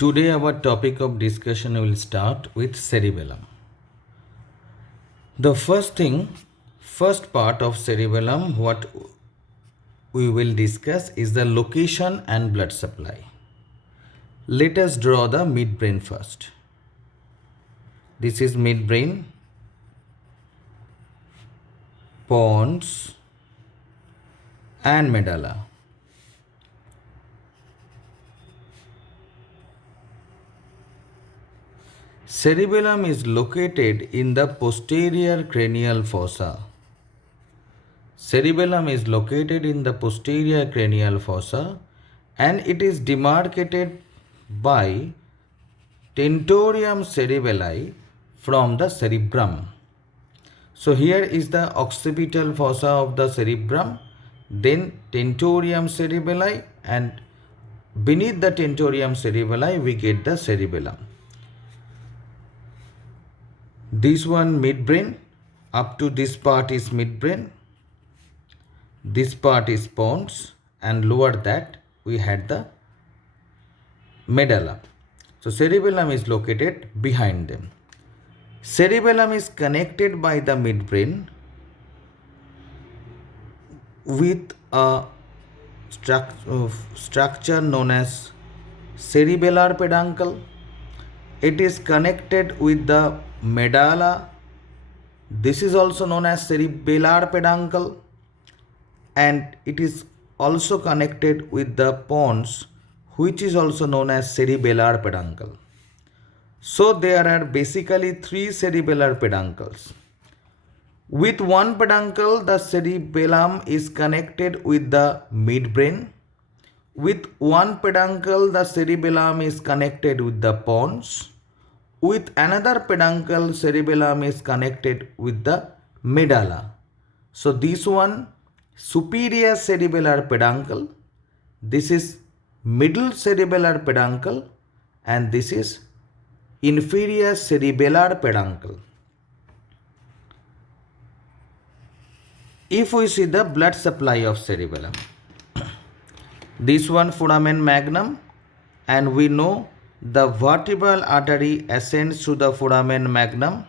Today our topic of discussion will start with cerebellum. The first part of cerebellum what we will discuss is the location and blood supply. Let us draw the midbrain first. This is midbrain, pons and medulla. Cerebellum is located in the posterior cranial fossa. Cerebellum is located in the posterior cranial fossa and it is demarcated by tentorium cerebelli from the cerebrum. So here is the occipital fossa of the cerebrum, then tentorium cerebelli, and beneath the tentorium cerebelli we get the cerebellum. This one midbrain, up to this part is midbrain, this part is pons, and lower that we had the medulla. So cerebellum is located behind them. Cerebellum is connected by the midbrain with a structure known as cerebellar peduncle. It is connected with the medulla. This is also known as cerebellar peduncle, and it is also connected with the pons, which is also known as cerebellar peduncle. So there are basically three cerebellar peduncles. With one peduncle, the cerebellum is connected with the midbrain. With one peduncle, the cerebellum is connected with the pons. With another peduncle, cerebellum is connected with the medulla. So this one, superior cerebellar peduncle, this is middle cerebellar peduncle, and this is inferior cerebellar peduncle. If we see the blood supply of cerebellum, this one foramen magnum, and we know the vertebral artery ascends through the foramen magnum.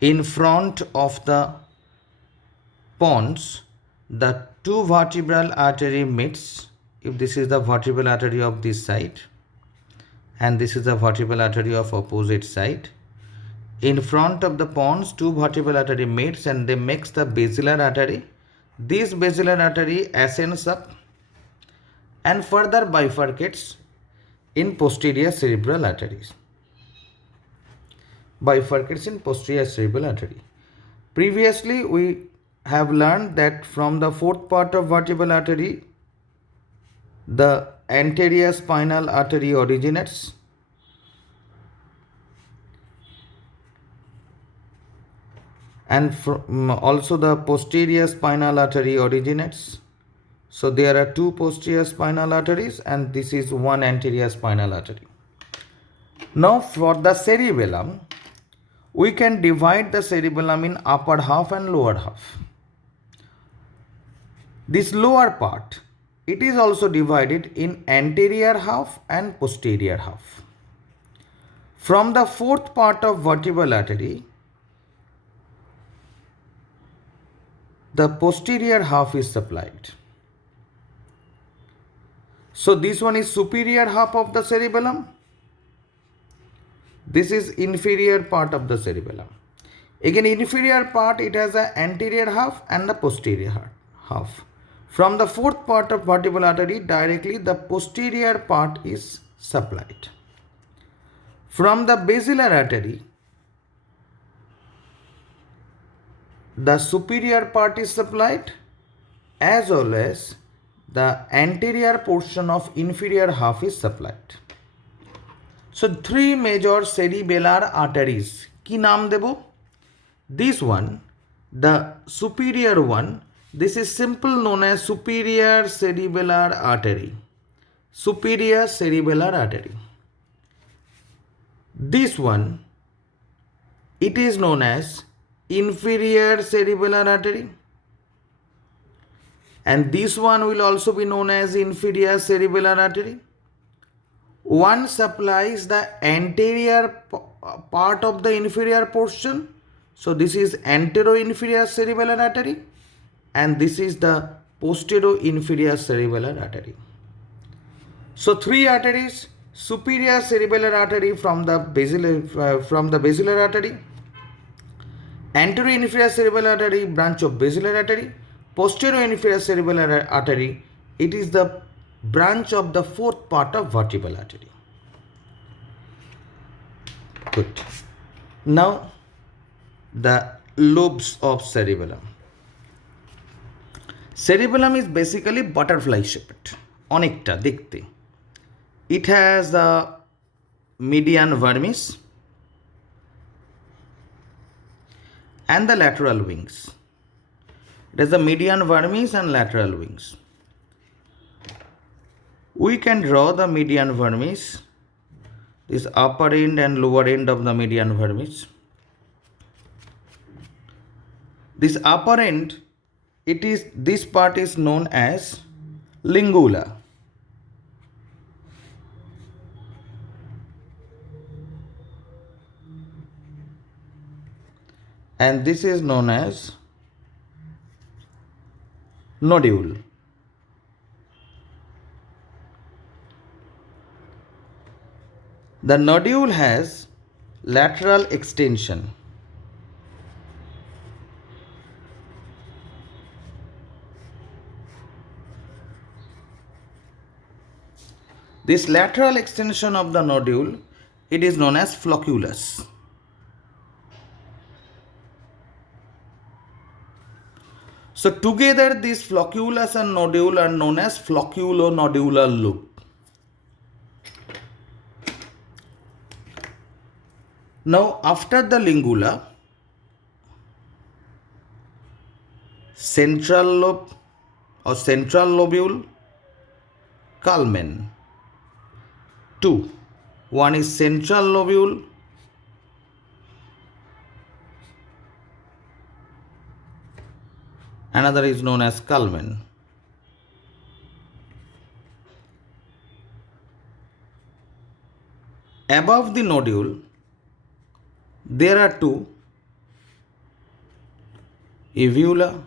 In front of the pons, the two vertebral artery meets. If this is the vertebral artery of this side and this is the vertebral artery of opposite side, in front of the pons, two vertebral artery meets and they makes the basilar artery. This basilar artery ascends up and further bifurcates in posterior cerebral arteries. Bifurcates in posterior cerebral artery. Previously, we have learned that from the fourth part of vertebral artery, the anterior spinal artery originates. And also the posterior spinal artery originates. So there are two posterior spinal arteries and this is one anterior spinal artery. Now for the cerebellum, we can divide the cerebellum in upper half and lower half. This lower part, it is also divided in anterior half and posterior half. From the fourth part of vertebral artery, the posterior half is supplied. So this one is superior half of the cerebellum. This is inferior part of the cerebellum. Again, inferior part, it has an anterior half and the posterior half. From the fourth part of vertebral artery, directly the posterior part is supplied. From the basilar artery, the superior part is supplied as well as the anterior portion of inferior half is supplied. So three major cerebellar arteries. Ki naam debo? This one, the superior one, this is simple known as superior cerebellar artery. Superior cerebellar artery. This one, it is known as inferior cerebellar artery, and this one will also be known as inferior cerebellar artery. One supplies the anterior part of the inferior portion. So this is anteroinferior cerebellar artery, and this is the posterior-inferior cerebellar artery. So three arteries: superior cerebellar artery from the basilar artery, anteroinferior cerebellar artery branch of basilar artery, posterior-inferior cerebellar artery. It is the branch of the fourth part of vertebral artery. Good. Now the lobes of cerebellum. Cerebellum is basically butterfly shaped. Onekta dekhte. It has the median vermis and the lateral wings. It has the median vermis and lateral wings. We can draw the median vermis, this upper end and lower end of the median vermis. This upper end, this part is known as lingula. And this is known as nodule. The nodule has lateral extension. This lateral extension of the nodule, it is known as flocculus. So together this flocculus and nodule are known as flocculonodular loop. Now after the lingula, central lobe or central lobule, culmen. Two. One is central lobule, another is known as culmen. Above the nodule, there are two: uvula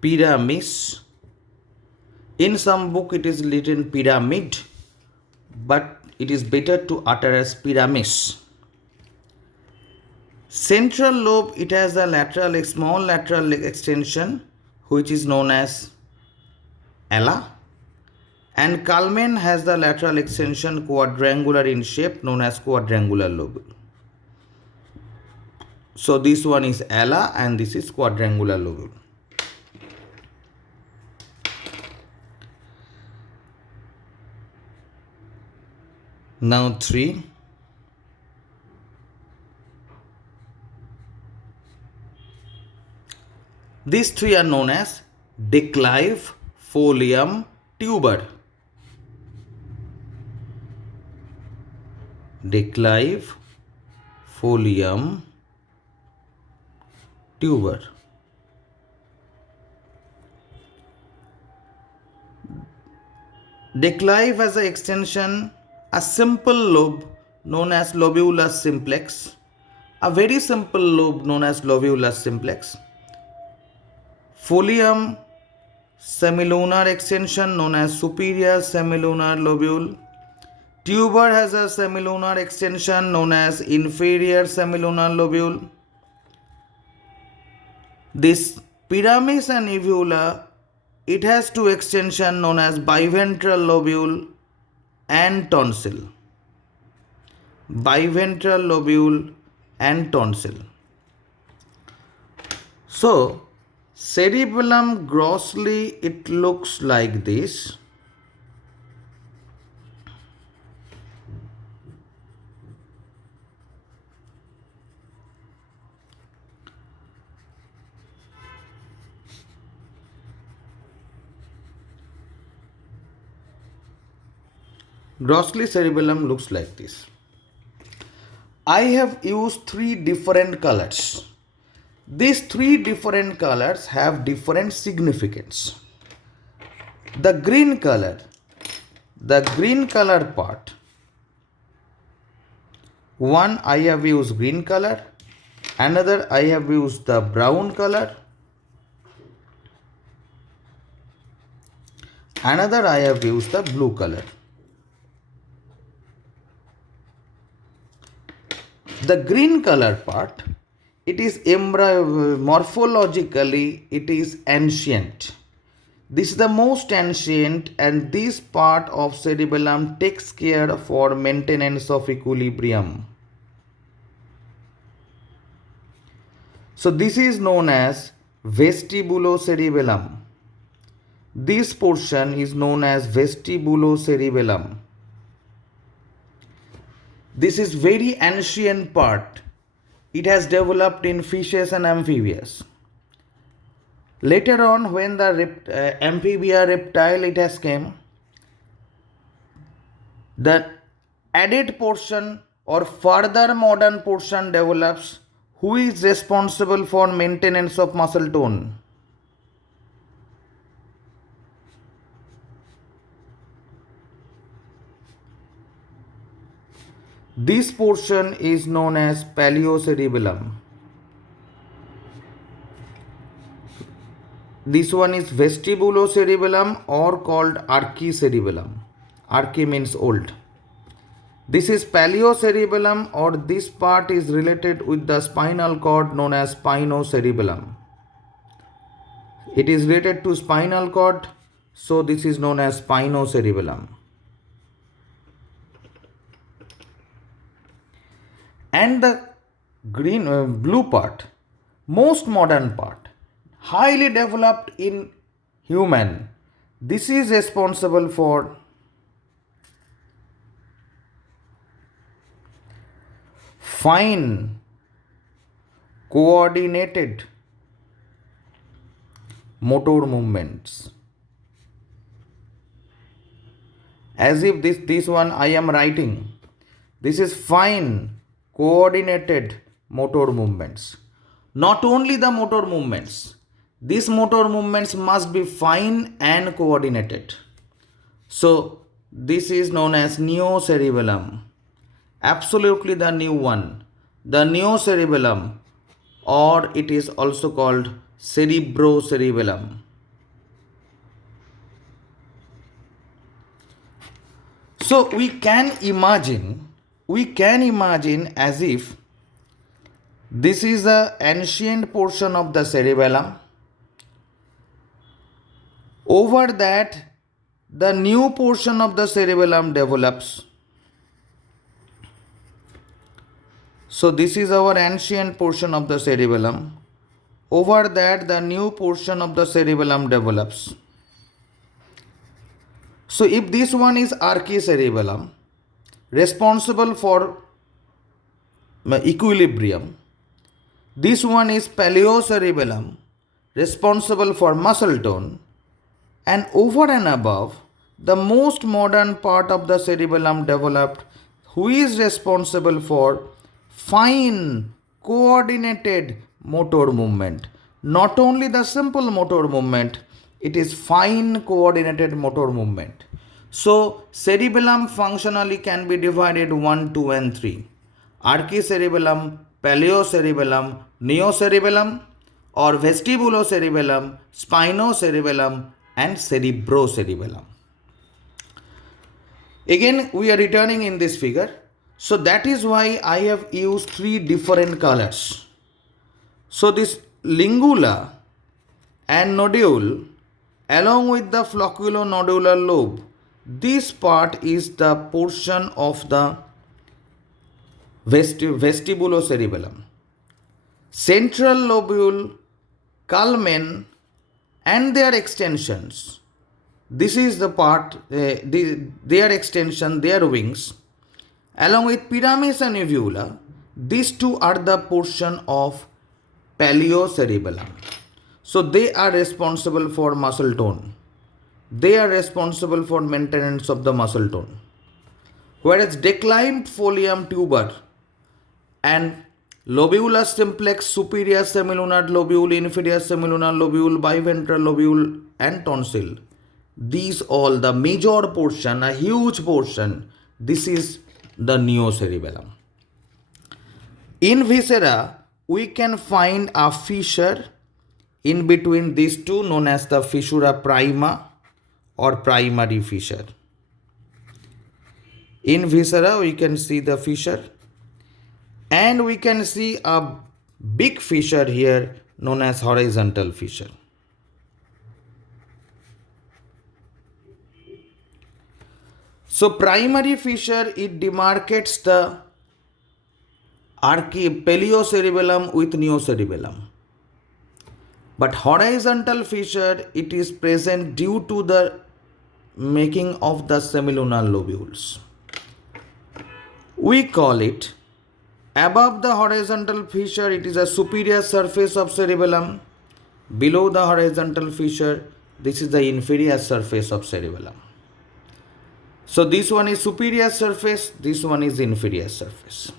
pyramids. In some book it is written pyramid, but it is better to utter as pyramids. Central lobe, it has a small lateral extension which is known as ala, and culmen has the lateral extension quadrangular in shape known as quadrangular lobule. So this one is ala and this is quadrangular lobule. Now 3. These three are known as declive, folium, tuber. Declive, folium, tuber. Declive has an extension, a simple lobe known as lobulus simplex, a very simple lobe known as lobulus simplex. Folium, semilunar extension known as superior semilunar lobule. Tuber has a semilunar extension known as inferior semilunar lobule. This pyramids and uvula, it has two extensions known as biventral lobule and tonsil. Biventral lobule and tonsil. So cerebellum grossly it looks like this. Grossly cerebellum looks like this. I have used 3 different colors. These three different colors have different significance. The green color part, one I have used green color, another I have used the brown color, another I have used the blue color. The green color part, it is morphologically it is ancient. This is the most ancient, and this part of cerebellum takes care for maintenance of equilibrium. So this is known as vestibulocerebellum. This portion is known as vestibulocerebellum. This is very ancient part. It has developed in fishes and amphibians. Later on, when the amphibia reptile it has came, the added portion or further modern portion develops. Who is responsible for maintenance of muscle tone? This portion is known as paleocerebellum. This one is vestibulocerebellum or called archicerebellum. Archi means old. This is paleocerebellum, or this part is related with the spinal cord known as spinocerebellum. It is related to spinal cord, so this is known as spinocerebellum. And the blue part, most modern part, highly developed in human. This is responsible for fine coordinated motor movements. As if this one I am writing. This is fine coordinated motor movements. Not only the motor movements, these motor movements must be fine and coordinated. So this is known as neocerebellum. Absolutely the new one, the neocerebellum, or it is also called cerebrocerebellum. So we can imagine as if this is the ancient portion of the cerebellum. Over that, the new portion of the cerebellum develops. So this is our ancient portion of the cerebellum. Over that, the new portion of the cerebellum develops. So if this one is archicerebellum, responsible for equilibrium, this one is paleocerebellum, responsible for muscle tone, and over and above, the most modern part of the cerebellum developed, who is responsible for fine coordinated motor movement. Not only the simple motor movement, it is fine coordinated motor movement. So cerebellum functionally can be divided 1, 2 and 3. Archicerebellum, paleocerebellum, neocerebellum, or vestibulocerebellum, spinocerebellum and cerebrocerebellum. Again, we are returning in this figure. So that is why I have used 3 different colors. So this lingula and nodule along with the flocculonodular lobe, this part is the portion of the vestibulocerebellum. Central lobule, culmen and their extensions. This is the part, their extension, their wings. Along with pyramids and uvula, these two are the portion of paleocerebellum. So they are responsible for muscle tone. They are responsible for maintenance of the muscle tone. Whereas declined folium tuber and lobule simplex, superior semilunar lobule, inferior semilunar lobule, biventral lobule, and tonsil. These all the major portion, a huge portion, this is the neocerebellum. In viscera, we can find a fissure in between these two known as the fissura prima or primary fissure. In viscera, we can see the fissure and we can see a big fissure here known as horizontal fissure. So primary fissure, it demarcates the paleocerebellum with neocerebellum. But horizontal fissure, it is present due to the making of the semilunar lobules. We call it, above the horizontal fissure, it is a superior surface of cerebellum. Below the horizontal fissure, this is the inferior surface of cerebellum. So this one is superior surface, this one is inferior surface.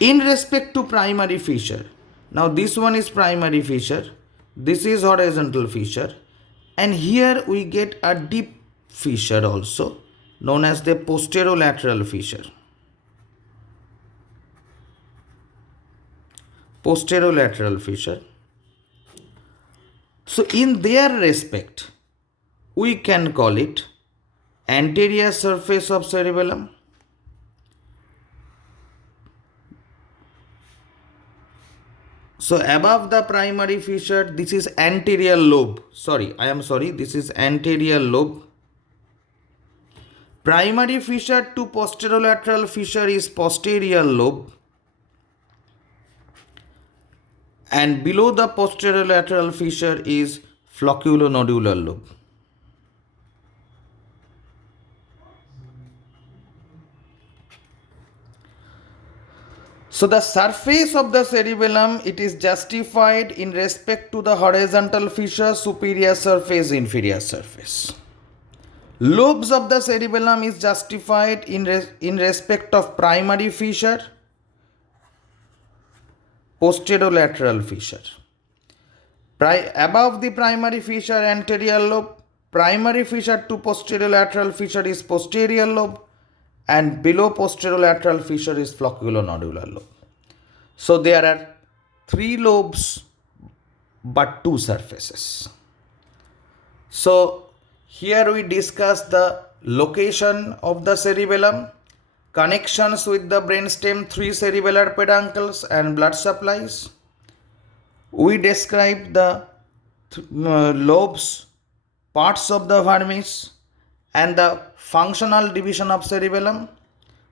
In respect to primary fissure, now this one is primary fissure, this is horizontal fissure, and here we get a deep fissure also known as the posterolateral fissure. Posterolateral fissure. So in their respect, we can call it anterior surface of cerebellum, so above the primary fissure, this is anterior lobe. This is anterior lobe. Primary fissure to posterolateral fissure is posterior lobe. And below the posterolateral fissure is flocculonodular lobe. So the surface of the cerebellum, it is justified in respect to the horizontal fissure, superior surface, inferior surface. Lobes of the cerebellum is justified in respect of primary fissure, posterolateral fissure. Above the primary fissure, anterior lobe. Primary fissure to posterolateral fissure is posterior lobe, and below posterolateral fissure is flocculonodular lobe. So there are 3 lobes but 2 surfaces. So here we discuss the location of the cerebellum, connections with the brainstem, 3 cerebellar peduncles and blood supplies. We describe the lobes, parts of the vermis, and the functional division of cerebellum.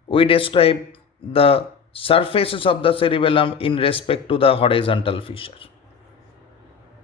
We describe the surfaces of the cerebellum in respect to the horizontal fissure.